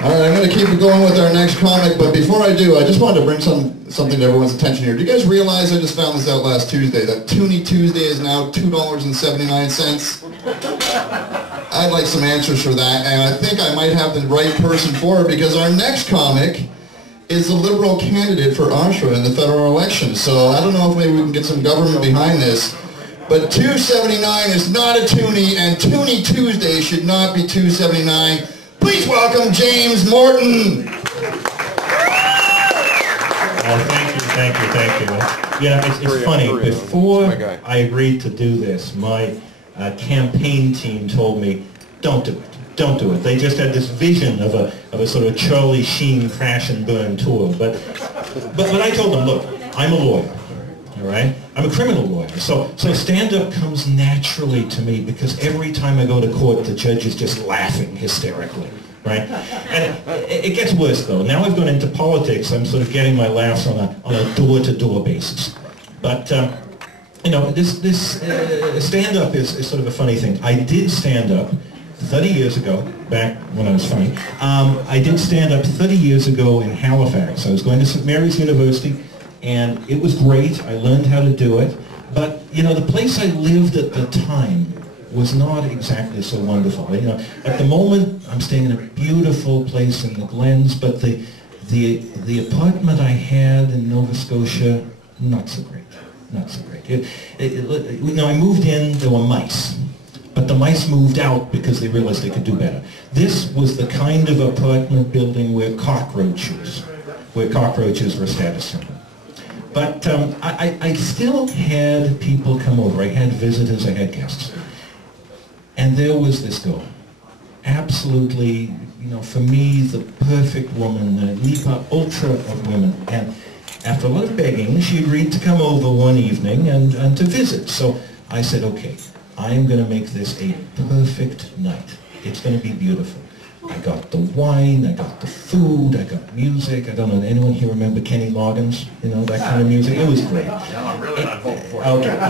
All right, I'm going to keep it going with our next comic, but before I do, I just wanted to bring something to everyone's attention here. Do you guys realize, I just found this out last Tuesday, that Toonie Tuesday is now $2.79? I'd like some answers for that, and I think I might have the right person for it, because our next comic is the Liberal candidate for Oshawa in the federal election. So I don't know if maybe we can get some government behind this, but $2.79 is not a toonie, and Toonie Tuesday should not be $2.79. Please welcome James Morton. Oh, thank you. Yeah, it's funny. Before I agreed to do this, my campaign team told me, don't do it. Don't do it. They just had this vision of a sort of Charlie Sheen crash and burn tour. But I told them, look, I'm a lawyer, all right? I'm a criminal lawyer. So stand-up comes naturally to me, because every time I go to court, the judge is just laughing hysterically, right? And it gets worse, though. Now I've gone into politics, I'm sort of getting my laughs on a door-to-door basis. But, you know, this stand-up is sort of a funny thing. I did stand-up 30 years ago, back when I was funny. I did stand up 30 years ago in Halifax. I was going to St. Mary's University, and it was great. I learned how to do it. But, you know, the place I lived at the time was not exactly so wonderful. You know, at the moment, I'm staying in a beautiful place in the Glens, but the apartment I had in Nova Scotia, not so great. Not so great. You know, I moved in, there were mice. But the mice moved out because they realized they could do better. This was the kind of apartment building where cockroaches were a status symbol. But I still had people come over. I had visitors, I had guests. And there was this girl. Absolutely, you know, for me, the perfect woman, the Nipa Ultra of women. And after a lot of begging, she agreed to come over one evening and to visit. So I said, okay. I am going to make this a perfect night. It's going to be beautiful. I got the wine, I got the food, I got music. I don't know, anyone here remember Kenny Loggins? You know, that kind of music? It was great. No, I'm really not voting for it. Okay. I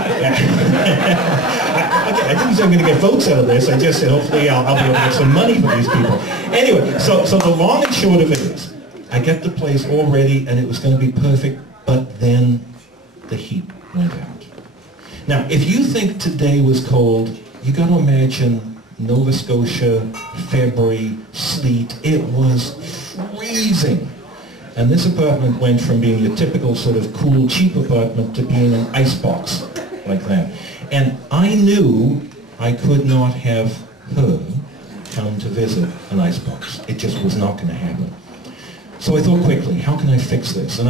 didn't say I'm going to get votes out of this. I just said hopefully I'll be able to get some money for these people. Anyway, so the long and short of it is, I get the place all ready and it was going to be perfect, but then the heat went out. Now, if you think today was cold, you got to imagine Nova Scotia, February, sleet. It was freezing. And this apartment went from being your typical sort of cool, cheap apartment to being an icebox like that. And I knew I could not have her come to visit an icebox. It just was not going to happen. So I thought quickly, how can I fix this? And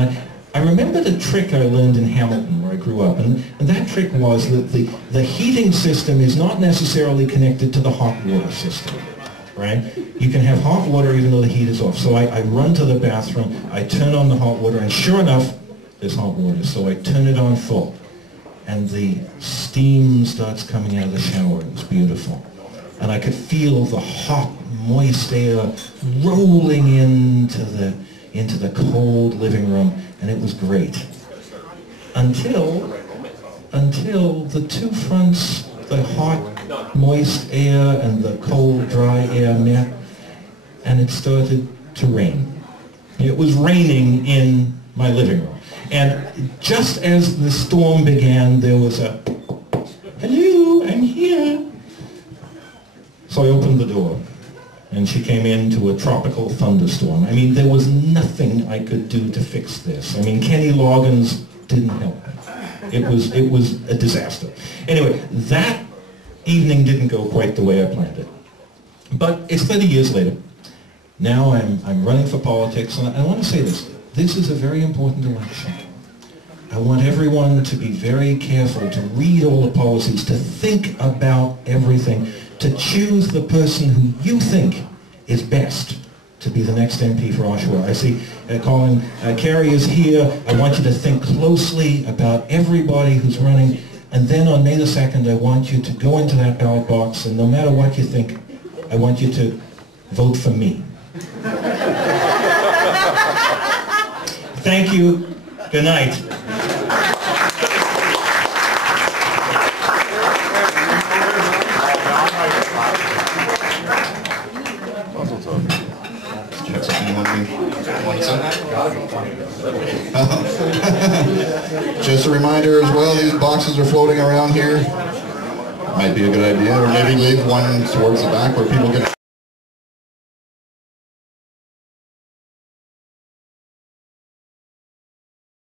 I remembered a trick I learned in Hamilton, where I grew up, and that trick was that the heating system is not necessarily connected to the hot water system, right? You can have hot water even though the heat is off. So I run to the bathroom, I turn on the hot water, and sure enough, there's hot water. So I turn it on full, and the steam starts coming out of the shower. It was beautiful. And I could feel the hot, moist air rolling into the cold living room, and it was great. Until the two fronts, the hot, moist air and the cold, dry air met, and it started to rain. It was raining in my living room. And just as the storm began, there was a, "Hello, I'm here." So I opened the door, and she came into a tropical thunderstorm. I mean, there was nothing I could do to fix this. I mean, Kenny Loggins didn't help me. It was a disaster. Anyway, that evening didn't go quite the way I planned it. But it's 30 years later. Now I'm running for politics, and I want to say this. This is a very important election. I want everyone to be very careful, to read all the policies, to think about everything, to choose the person who you think is best to be the next MP for Oshawa. I see Colin Carey is here. I want you to think closely about everybody who's running, and then on May the 2nd, I want you to go into that ballot box, and no matter what you think, I want you to vote for me. Thank you. Good night. Have something you want to say? Just a reminder as well, these boxes are floating around here. Might be a good idea, or maybe leave one towards the back where people can